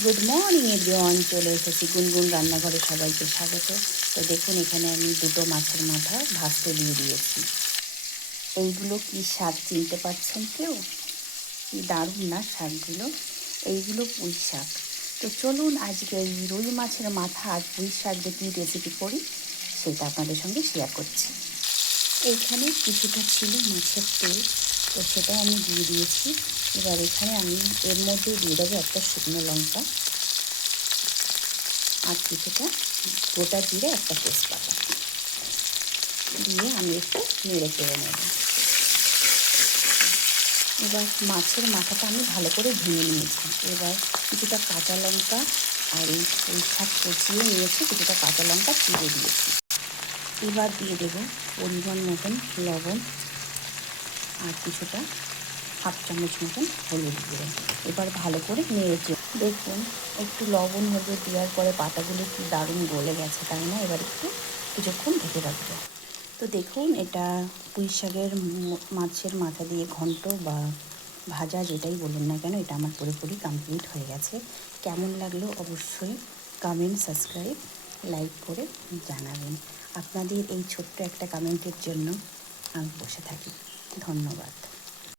Good morning everyone, চলে এসেছি গুনগুন রান্নাঘরে, সবাইকে স্বাগত। তো দেখুন, এখানে আমি দুটো মাছের মাথা ভাজতে দিয়ে দিয়েছি। এইগুলো কি শাক চিনতে পারছেন কেউ? কি দারুণ না শাকগুলো! এইগুলো পুঁই শাক। তো চলুন আজকে এই রুই মাছের মাথা আর পুঁই শাক দিয়ে কী রেসিপি করি সেটা আপনাদের সঙ্গে শেয়ার করছি। এইখানে কিছুটা ছিল মাছের তেল, তো সেটাও আমি দিয়ে দিয়েছি। এবার এখানে আমি এর মধ্যে দিয়ে দেবো একটা শুকনো লঙ্কা আর কিছুটা গোটা জিরে, একটা তেজপাতা দিয়ে আমি একটু নেড়ে চেড়ে নেব। এবার মাছের মাথাটা আমি ভালো করে ভেঙে নিয়েছি। এবার কিছুটা কাঁচা লঙ্কা আর এই শাক কচিয়ে নিয়েছি, কিছুটা কাঁচা লঙ্কা চিড়ে দিয়েছি। এবার দিয়ে দেব পরিমাণ মতন লবণ আর কিছুটা হাফ চামচ মতন হলুদ গুঁড়ো। এবার ভালো করে নেড়েছে। দেখুন, একটু লবণ হলুদ দেওয়ার পরে পাতাগুলো কি দারুণ গলে গেছে, তাই না? এবার একটু কিছুক্ষণ ঢেকে রাখবো। তো দেখুন, এটা পুঁই শাকের মাছের মাথা দিয়ে ঘন্ট বা ভাজা যেটাই বলুন না কেন, এটা আমার পুরোপুরি কমপ্লিট হয়ে গেছে। কেমন লাগলো অবশ্যই কমেন্ট, সাবস্ক্রাইব, লাইক করে জানাবেন। আপনাদের এই ছোট্ট একটা কমেন্টের জন্য আমি বসে থাকি। ধন্যবাদ।